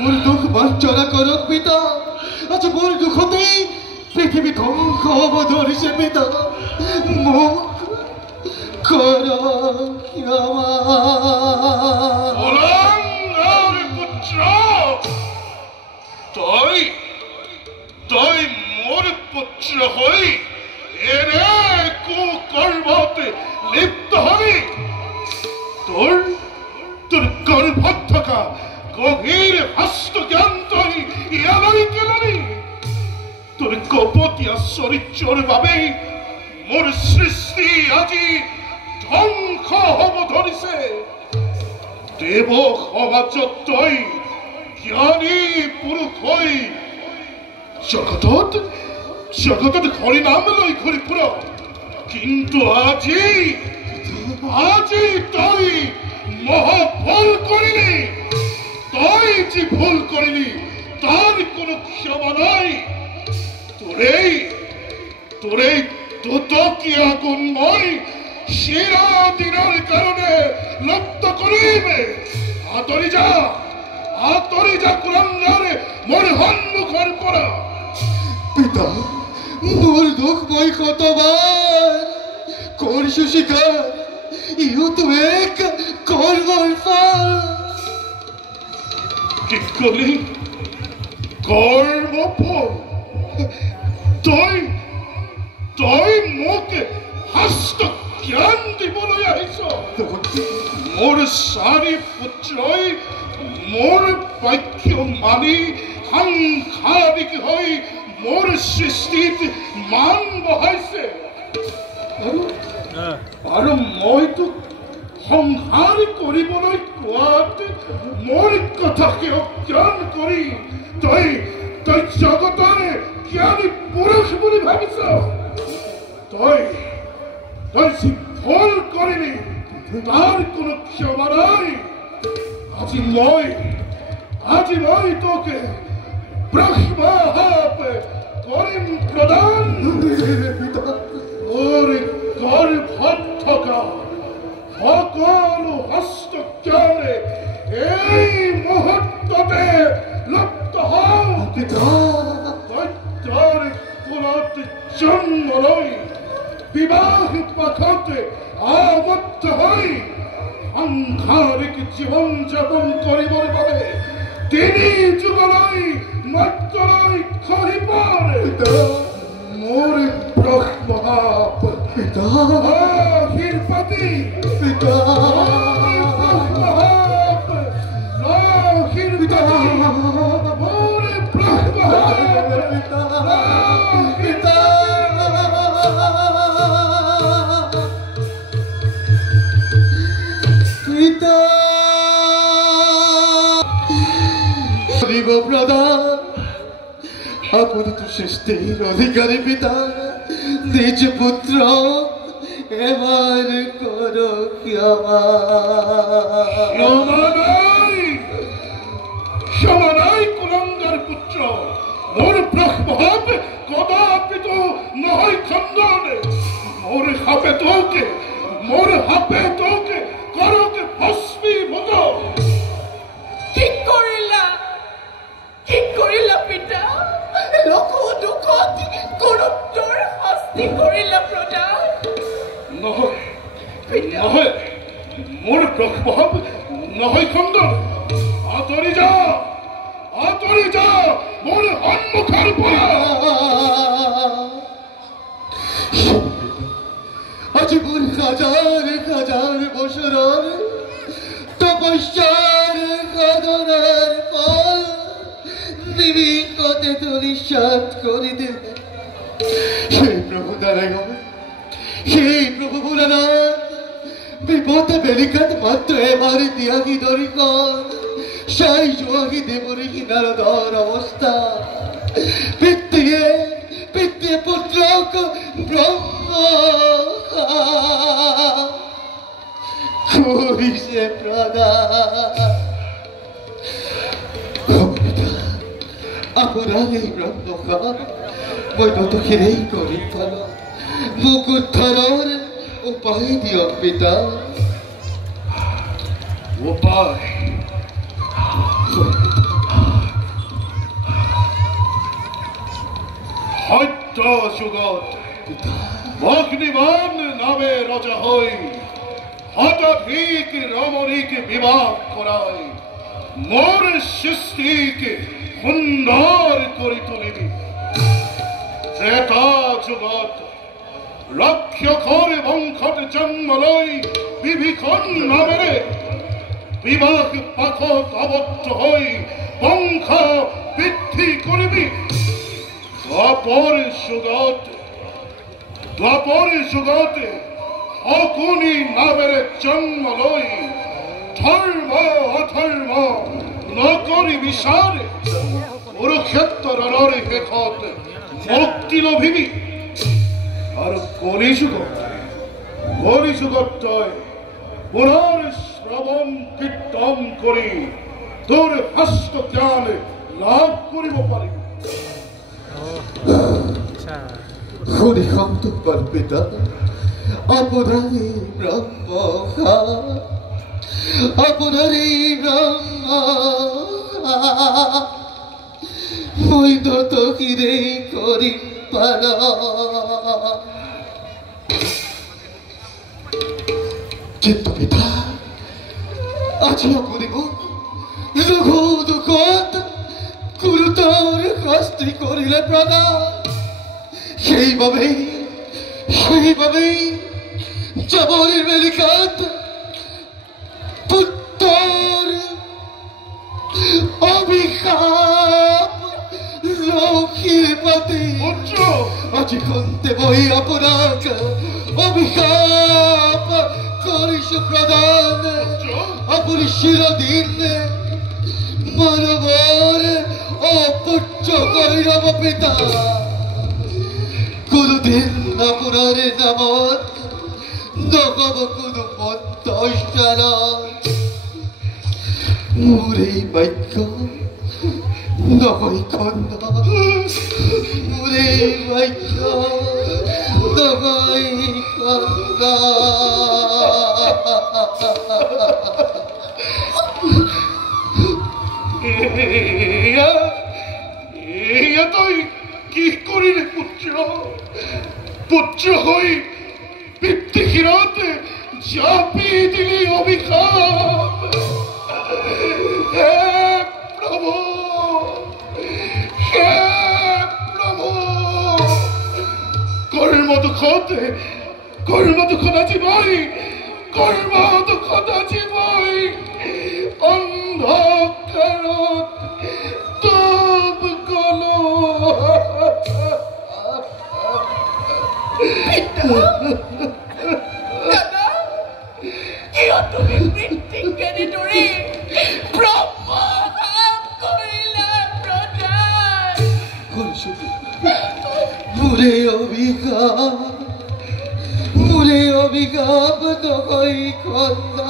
মোর দুঃখ বাঞ্ছনা করক পিতা। আজ মোর দুঃখতে পৃথিবী ধ্বংস হব ধরিছে পিতা। মুখ করক ক্ষমা। পুত্র তই মোর পুত্র হই এরে কুকর্মতে লিপ্ত হবি। তোর গর্ভত থাকা গভীর হস্ত জ্ঞান তুই ইয়ালৈ কেলনি। তোর কপটীয়া চৰিত্ৰৰ বাবেই মোৰ সৃষ্টি আজি ধ্বংস হব ধৰিছে। দেৱ সমাজত তই জ্ঞানী পুৰুষ হৈ জগতত হৰি নাম লৈ ঘূৰি ফুৰ। কিন্তু আজি তই মহাভুল কৰিলি। তই যি ভুল কৰিলি তাৰ কোনো ক্ষমা নাই। তোৰেই দুটকীয়া গুণ মই চিৰদিনেৰ কাৰণে লুপ্ত কৰিবে। আঁতৰি যা কুৰঙ্গাৰে মোৰ সন্মুখৰ পৰা। পিতা মোর দুঃখ মই কতবার করছু স্বীকার। ইও তো এক কর্মর ফল। কি কলি? কর্মফল? তই মোক হস্ত জ্ঞান দিবলৈ আহিছ? মোৰ চাৰি পুত্ৰই মোৰ বাক্য মানি সাংসাৰিক হৈ মোৰ সৃষ্টিত মান বঢ়াইছে। আৰু মই তোক সংহাৰ কৰিবলৈ কোৱাত মোৰ কথাকে অজ্ঞান কৰি তই জগতৰে জ্ঞানী পুৰুষ বুলি ভাবিছ? তই যি ভুল কৰিলি তাৰ কোনো ক্ষমা নাই। আজি মই তোকে ব্ৰহ্মশাপ কৰিম প্ৰদান। তোৰ গৰ্ভত থকা সকলো হস্ত জ্ঞানে এই মুহূৰ্ততে লুপ্ত হওক। তোৰ কুলত জন্ম লৈ বিবাহ পাশতে আবদ্ধ হৈ সাংসাৰিক জীৱন যাপন কৰিবৰ বাবে 3 যুগলৈ মাত্ৰলৈ খহি পৰে মোৰ ব্ৰহ্মশাপ। শিৰপতি প্রধান আপনি তো সৃষ্টির অধিকারী পিতা। নিজ পুত্র এবার করো ক্ষমা। ক্ষমা নাই কুলঙ্গার পুত্র। মোর ব্রহ্মশাপ কদাপি তো নহয় খণ্ডনে। মোর হাপে তোকে করকে ভস্মীভূত। কি কৰিলা পিতা? লোক দুখত গুৰুত্বৰ শাস্তি কৰিলা প্ৰদান। নহয় মোৰ ব্ৰহ্মশাপ নহয় খণ্ডন। আঁতৰি যা মোৰ সন্মুখৰ পৰা। আজি মোর হাজার বছরের তপস্যার সাধনার ফল নিমিষতে ধূলিসাৎ করে দেবে। সেই প্রভু নারায়ণ, সেই প্রভু ভোলানাথ বিপদে বেলিকাত মাত্র এবারে ত্যাগী দরিকর সেই যোগী দেবরে নারদর অবস্থা। পিতৃয়ে পুত্রক ব্রহ্ম করিছে প্রদান। আপনার এই ব্রহ্মকার বৈদ্যুতিকেই করি ফল। মুখ উদ্ধারের উপায় দিয়ক পিতা। উপায় যুগত অগ্নিবাণ নামে রাজা হই হঠাৎ রমণীকে বিবাহ করাই মোর সৃষ্টিকে সুন্দর করে তুলিবি ত্রেতা যুগত রক্ষকর বংশত জন্ম লই বিভীষণ নামেৰে বিবাহ পাথত আবদ্ধ হই বংশ বৃদ্ধি কৰিবি দ্বাপৰ যুগতে অগুণী নামেৰে জন্ম লৈ ধৰ্ম অধৰ্ম নকৰি বিচাৰে কুৰুক্ষেত্ৰৰ শেষত মুক্তি লভিবি আৰু কলিযুগত তই পুনৰ শ্ৰৱণ কীৰ্তন কৰি তোৰ শাস্ত্ৰ জ্ঞান লাভ কৰিব পাৰিবি হরিশব্দ পিতা আপনারে ব্রহ্ম আপনারে ব্রহ্ম মই তো কিরে করি পার কিন্তু পিতা আজিও করিব রঘু দুঃখত গুরুতর শাস্তি করিলে প্রদান সেইভাবেই জবরের মেলিকাত পুত্তর অভিশাপ লক্ষ্মীর প্রতি আজি কন্তে বই আপনাক অভিশাপ করিস প্রদান আপনি চিরদিন মানবর অপুচ্ছ করিব পিতা কোনদিন আপনার নামত নকব কোনো মন্ত্র মোরে বাক্য নকই খন্দ মোরে বাক্য নকই খন্দ তুই কি করিলে পুত্র হই পিতৃক্ষীরতে চাপি দিলি অভিশাপ হে প্রভু কর্ম দুঃখ নাচিবই অন্ধকারত তব গল দাদা কিয় তুমি মৃত্যুকে ধৰি ব্ৰহ্ম কৰিলা প্ৰদান মোৰে অভিশাপ নকই খন্দা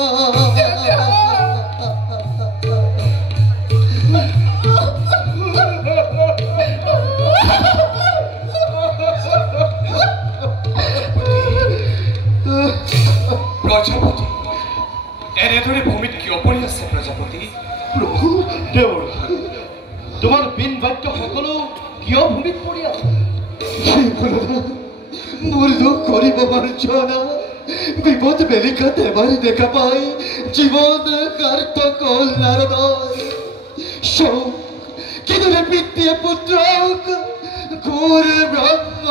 প্ৰজাপতি এনেদৰে ভূমিত কিয় পৰি আছে প্ৰজাপতি প্ৰভু দেৱৰ তোমাৰ বিন বাক্য সকলো কিয় ভূমিত পৰি আছে মোৰ দুখ কৰিব পাৰছনা বিপদ বেলিকাত এবাৰ দেখা পাই জীৱন সাৰ্থক হ'ল নাৰদয় শোক কিদৰে পিতৃয়ে পুত্ৰক ঘোৰ ব্ৰহ্ম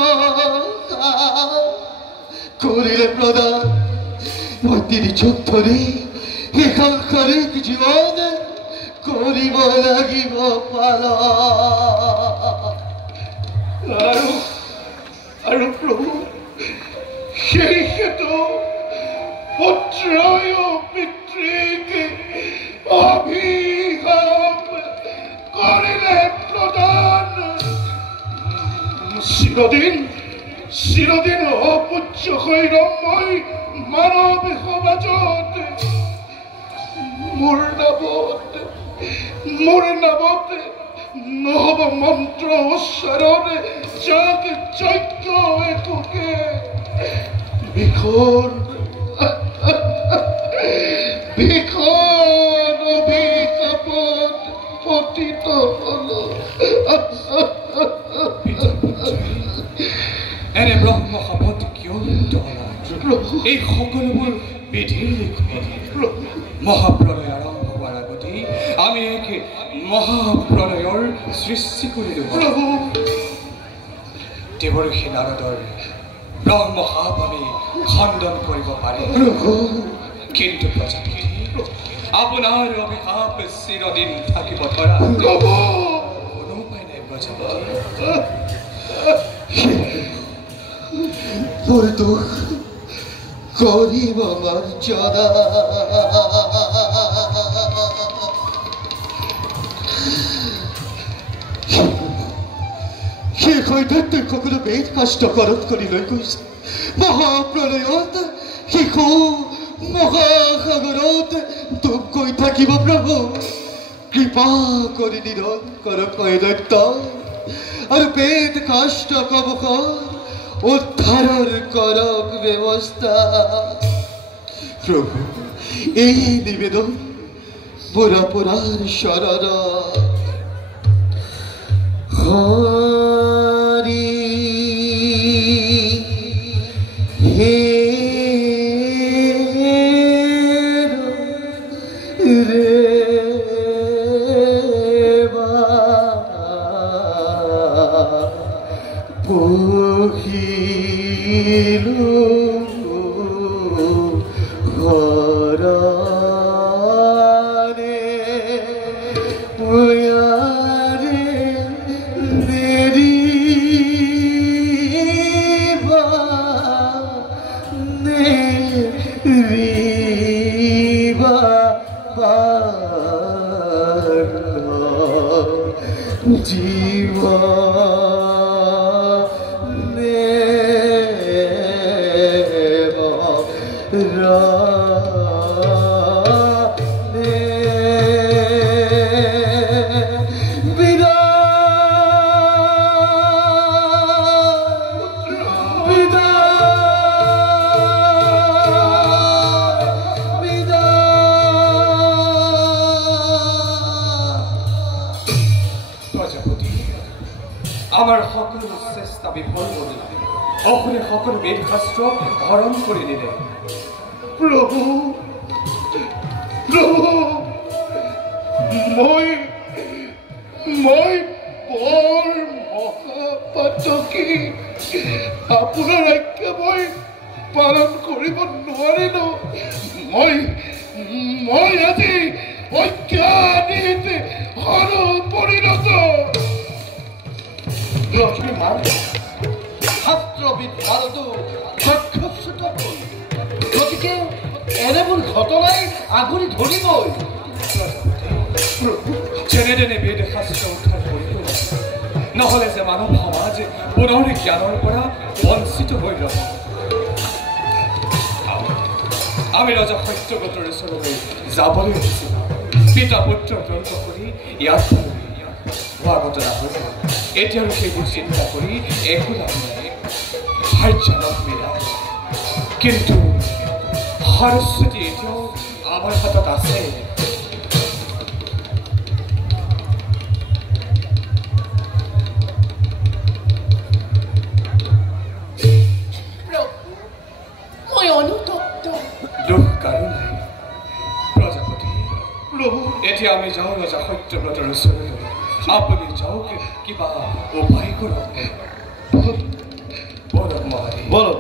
কৰিলে প্ৰদান মই তিনি চোখ ধৰি একাংশৰিক জীৱন কৰিব লাগিব পালন আৰু প্ৰভু সেই হেতু পুত্ৰয় পিতৃক অভিশাপ কৰিলে প্ৰদান চিৰদিন অপুচ্ছ হৈৰময় মানৱ সমাজত মোৰ নামত নহব মন্ত্ৰ উচ্চাৰণে যাক যজ্ঞ একোকে ভীষণ অভিশাপত পতিত হল এই সকলোবোৰ বিধিৰ লিখন মহাপ্ৰলয় আৰম্ভ হোৱাৰ আগতেই আমি এক মহাপ্ৰলয়ৰ সৃষ্টি কৰিলোঁ দেৱৰ্ষি নাৰদৰ ব্ৰহ্মশাপ আমি খণ্ডন কৰিব পাৰিম কিন্তু প্ৰজাপতি আপোনাৰ অভিশাপ চিৰদিন থাকিব ধৰা কোনো উপায় নাই প্ৰজাপতি তোৰ দুঃখ কৰিব মৰ্যাদা শেষ হইতে কখনো বেদ কষ্ট কৰত কৰি লৈ গৈছে মহাপ্ৰলয়ত শিশু মহাসাগৰত ডুব গৈ থাকিব প্ৰভু কৃপা কৰি নিৰংকৰ দৈত্য আৰু বেদ কষ্ট কবকৰ উদ্ধাৰৰ কৰক ব্যৱস্থা প্ৰভু এই নিবেদন বুঢ়া পুৰাৰ শৰণ হৰি হে আমাৰ সকলো চেষ্টা বিফল কৰিলে অসুৰে সকলো বেদ শাস্ত্ৰ হৰণ কৰি নিলে প্ৰভু প্ৰভু মই বৰ মহাপাতকী আপোনাৰ আজ্ঞা মই পালন কৰিব নোৱাৰিলো মই আজি অজ্ঞানীত হৰ পৰিণত শাস্ত্ৰবিদ ভাৰতো চক্ষুচ্যুত হ'ল গতিকে এনেবোৰ ঘটনাই আগুৰি ধৰিবই যেনে তেনে বেদ শাস্ত্ৰ উদ্ধাৰ কৰিব নহ'লে যে মানৱ সমাজ পুনৰ জ্ঞানৰ পৰা বঞ্চিত হৈ ৰ'ব আমি ৰজা সত্যব্ৰতৰ ওচৰলৈ যাবলৈ আহিছিলোঁ পিতা পুত্ৰ তৰ্ক কৰি ইয়াত হোৱা ঘটনা হৈ গ'ল এতিয়া আৰু সেইবোৰ চিন্তা কৰি একো লাভ নাই ভাৰ্যনক মিলা কিন্তু সৰস্বতী এতিয়াও আমাৰ হাতত আছে দুখ কাৰো নাই প্ৰজাপতি এতিয়া আমি যাওঁ ৰজা সত্যব্ৰতৰ ওচৰলৈ আপুনি যাওক কিবা উপায় কৰক বলক মহাদেৱ বলক